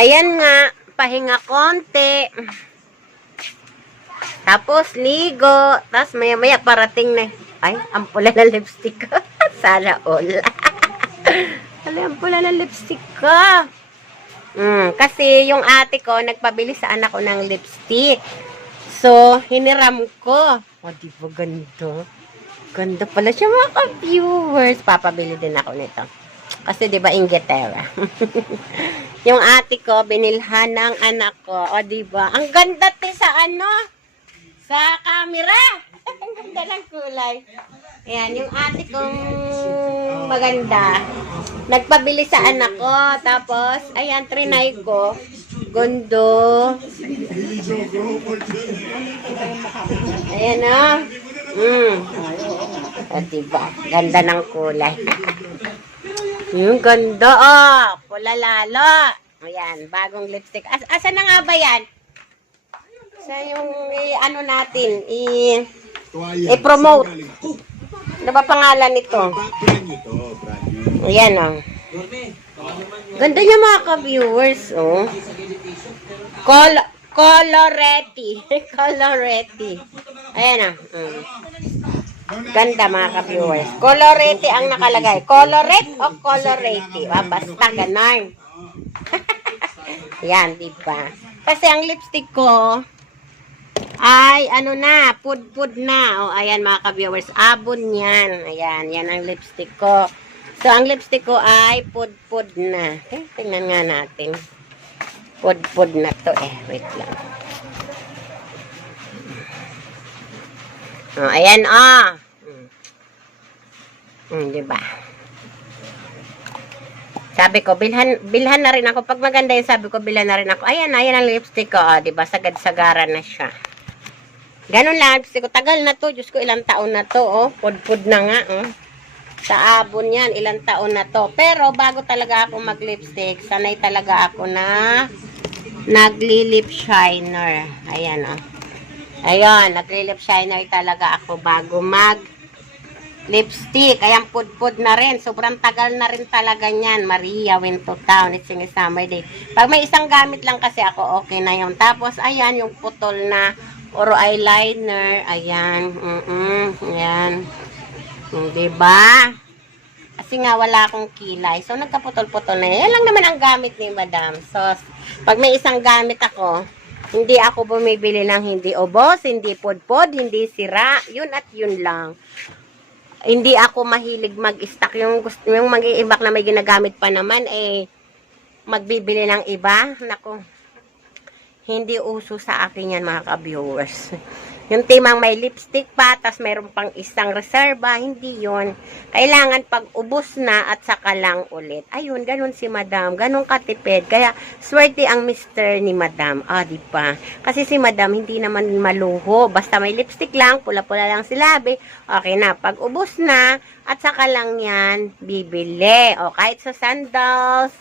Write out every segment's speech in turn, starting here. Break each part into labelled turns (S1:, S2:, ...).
S1: Ayan nga, pahinga konti. Tapos, ligo. Tapos, maya-maya parating na. Ay, ang pula ng lipstick ko. Sana all. Ay, ang pula ng lipstick ko. Mm, kasi yung ate ko, nagpabili sa anak ko ng lipstick. So, hiniram ko. O, di ba ganda? Ganda pala siya mga ka-viewers. Papabili din ako nito. Kasi di ba Inglaterra? yung ate ko, binilhan ng anak ko. O, di ba? Ang ganda te sa ano? Sa camera. Ang ganda ng kulay. Ayan, yung ate kong maganda. Nagpabili sa anak ko. Tapos, ayan, trinay ko. Gondo. Ayan o. Mm. O, diba? Ganda ng kulay. Yung ganda, oh. Pula lalo. Ayan, bagong lipstick. As asa na nga ba yan? Sa yung, i- ano natin, i... I-promote. Ano ba pangalan nito? Ayan, oh. Ganda niya mga ka-viewers, oh. Col Coloretti. Coloretti. Ayan, oh. Mm. Ganda mga ka-viewers. Coloretti ang nakalagay. Coloret o Coloretti? Ah, basta ganon. Yan, di ba? Kasi ang lipstick ko ay ano na, pud-pud na. O, ayan mga ka-viewers, abon yan. Ayan, yan ang lipstick ko. So, ang lipstick ko ay pud-pud na. Eh, tingnan nga natin. Pud-pud na to eh. Wait lang. O, ayan, ah. Hmm. Hmm, di ba? Sabi ko, bilhan, bilhan na rin ako. Pag maganda yun, sabi ko, bilhan na rin ako. Ayan, ayan ang lipstick ko. Oh, di ba? Sagad-sagaran na siya. Ganun lang, lipstick ko. Tagal na to. Diyos ko, ilang taon na to. Oh. Pud-pud na nga. Oh. Sa abon yan, ilang taon na to. Pero, bago talaga ako mag-lipstick, sanay talaga ako na nagli-lip shiner. Ayan, oh. Ayan, nagli-lip shiner talaga ako bago mag lipstick. Ayan, pud-pud na rin. Sobrang tagal na rin talaga niyan. Maria went to town. It's in summer day. Pag may isang gamit lang kasi ako, okay na yun. Tapos, ayan, yung putol na oro eyeliner. Ayan. Ayan. Mm, diba? Kasi nga, wala akong kilay. So, nagkaputol-putol na yan. Lang naman ang gamit ni madam. So, pag may isang gamit ako, hindi ako bumibili ng hindi ubos, hindi podpod, hindi sira. Yun at yun lang hindi ako mahilig mag-stock. Yung, yung mag-iibak na may ginagamit pa naman, eh, magbibili ng iba. Nako, hindi uso sa akin yan, mga ka-viewers. Yung timang may lipstick pa, tas mayroon pang isang reserva, hindi yon Kailangan pag ubos na at saka lang ulit. Ayun, ganun si madam. Ganun katipid. Kaya, swerte ang mister ni madam. Ah, di ba? Kasi si madam, hindi naman maluho. Basta may lipstick lang, pula-pula lang si labi. Okay na. Pag ubos na, at saka lang yan, bibili. O, kahit sa sandals,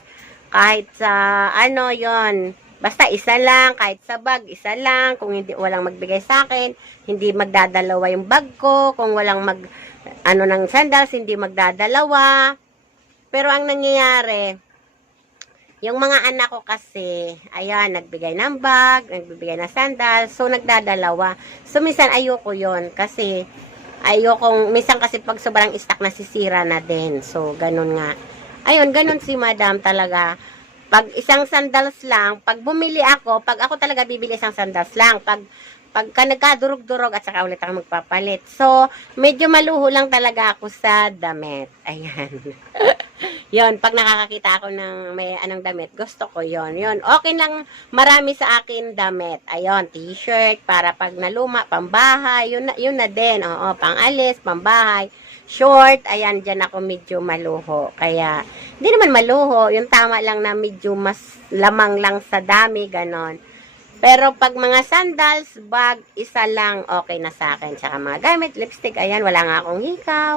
S1: kahit sa, ano yon Basta isa lang, kahit sa bag, isa lang. Kung hindi walang magbigay sa akin, hindi magdadalawa yung bag ko. Kung walang mag ano ng sandals, hindi magdadalawa. Pero ang nangyayari, yung mga anak ko kasi, ayan, nagbigay ng bag, nagbibigay ng sandals, so nagdadalawa. So, minsan ayoko yon kasi ayokong, minsan kasi pag sobrang stock nasisira na din. So, ganun nga. Ayun, ganun si madam talaga pag isang sandals lang, pag bumili ako, pag ako talaga bibili isang sandals lang, pag pagka nagkadurog-durog at saka ulit ako magpapalit. So, medyo maluho lang talaga ako sa damit. Ayan. yon pag nakakakita ako ng may anong damit, gusto ko yon yon Okay lang, marami sa akin damit. Ayon, t-shirt, para pag naluma, pambahay, yun na, yun na din. Oo, pang alis, pambahay short, ayan, dyan ako medyo maluho. Kaya, hindi naman maluho, yung tama lang na medyo mas lamang lang sa dami, ganon. Pero pag mga sandals, bag, isa lang, okay na sa akin. Tsaka mga gamit, lipstick, ayan, wala nga akong hikaw.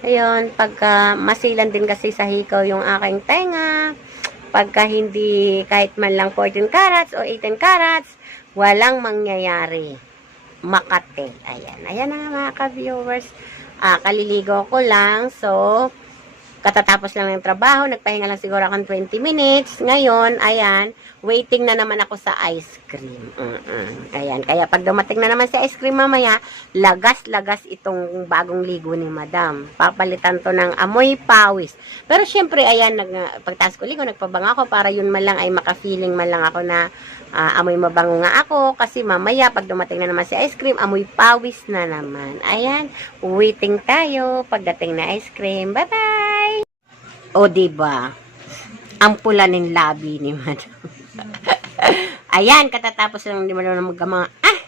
S1: Ayun, pagka masilan din kasi sa hikaw yung aking tenga. Pagka hindi kahit man lang 14 carats o 18 carats, walang mangyayari. Makate. Ayan. Ayan na mga ka-viewers. Ah, kaliligo ko lang. So, katatapos lang ng trabaho, nagpahinga lang siguro akong 20 minutes. Ngayon, ayan, waiting na naman ako sa ice cream. Mm-mm. Ayan, kaya pag dumating na naman si ice cream mamaya, lagas-lagas itong bagong ligo ni madam. Papalitan to ng amoy pawis. Pero syempre, ayan, nag, pagtaas ko ligo, nagpabang ako para yun man lang ay makafeeling man lang ako na ah, amoy mabango nga ako. Kasi mamaya, pag dumating na naman si ice cream, amoy pawis na naman. Ayan, waiting tayo pagdating na ice cream. Bye-bye! O, diba? Ang pula ng labi ni madam. Ayan, katatapos lang di mo na magkama. Ah!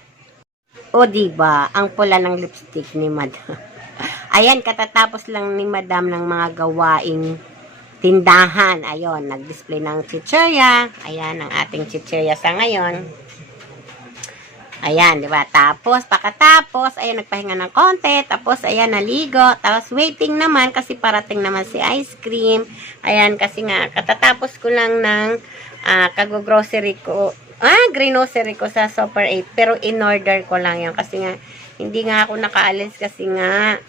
S1: O, diba? Ang pula ng lipstick ni madam. Ayan, katatapos lang ni madam ng mga gawaing tindahan. Ayon, nag-display ng chichirya. Ayan, ang ating chichirya sa ngayon. Ayan, di ba? Tapos, pakatapos, ayan, nagpahinga ng konti. Tapos, ayan, naligo. Tapos, waiting naman kasi parating naman si ice cream. Ayan, kasi nga, katatapos ko lang ng ah, kago-grocery ko. Ah, grocery ko sa Super 8. Pero, in-order ko lang yan. Kasi nga, hindi nga ako nakaalis kasi nga,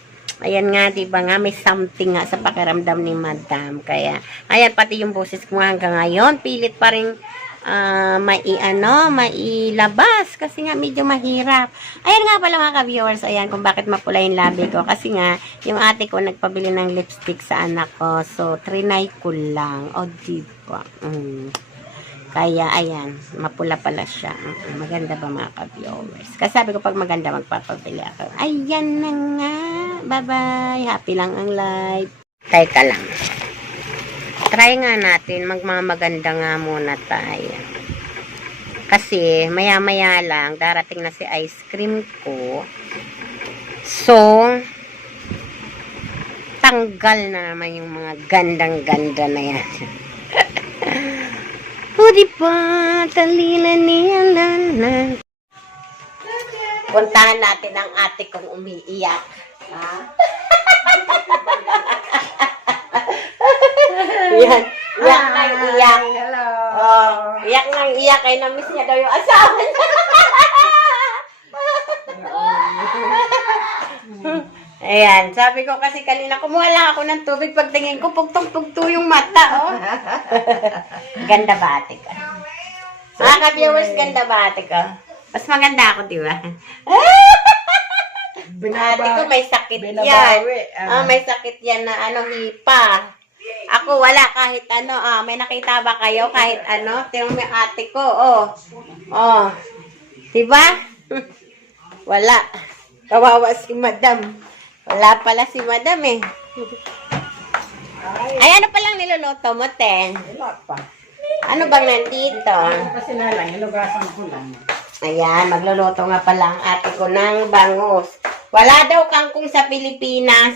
S1: ayan nga, di ba nga, may something nga sa pakiramdam ni madam. Kaya, ayan, pati yung boses ko hanggang ngayon, pilit pa rin ah mai ano, mailabas kasi nga medyo mahirap. Ayan nga pala mga ka-viewers, ayan kung bakit mapula yung labi ko kasi nga yung ate ko nagpabili ng lipstick sa anak ko. So trinay ko lang. O di? Mm. Kaya ayan, mapula pala siya. Maganda ba mga ka-viewers? Kasi sabi ko pag maganda magpapabili ako. Ayan na nga. Bye-bye. Happy lang ang live. Teka lang. Try nga natin, magmamaganda nga muna tayo. Kasi, maya-maya lang, darating na si ice cream ko. So, tanggal na naman yung mga gandang-ganda na yan. o, di ba? Talila niya lalan. Puntahan natin ang ate kong umiiyak. Ha? Yan. Iyak na iyak. Hello. Oh, iyak nang iyak ay na-miss niya daw yung asawa niya. Ayan, sabi ko kasi kanina kumuha lang ako ng tubig pagtingin ko pugtong-pugto yung mata, oh. ganda ba ate ka? Mga ka-viewers, ganda ba ate ko? Mas maganda ako, di ba? ate ko may sakit yan. Binabawi. Ah, may sakit yan na ano, hipa. Ako wala kahit ano, ah, may nakita ba kayo kahit ano? Tingnan mo yung ate ko, oh. Oh. 'Di ba? wala. Kawawa si Madam. Wala pala si Madam eh. Ay, ano palang niluluto mo, Ten? Wala pa. Ano bang nandito? Kasi na lang, ilugasan ko lang. Ayan, magluluto nga pala ang ate ko ng bangus. Wala daw kangkong sa Pilipinas.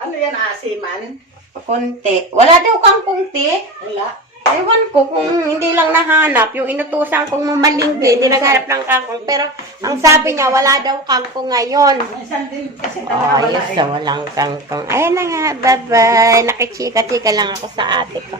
S1: Ano yan, asiman? Konti. Wala daw kangkong, te. Wala. Ewan ko kung hindi lang nahanap. Yung inutusan kong mamalinggi, hindi naghanap ng kangkong. Pero ang sabi niya, wala daw kangkong ngayon. Minsan din kasi Oh, talaga wala ayos eh. walang kangkong. Ayan na nga, bye-bye. Nakichika-chika lang ako sa ate ko.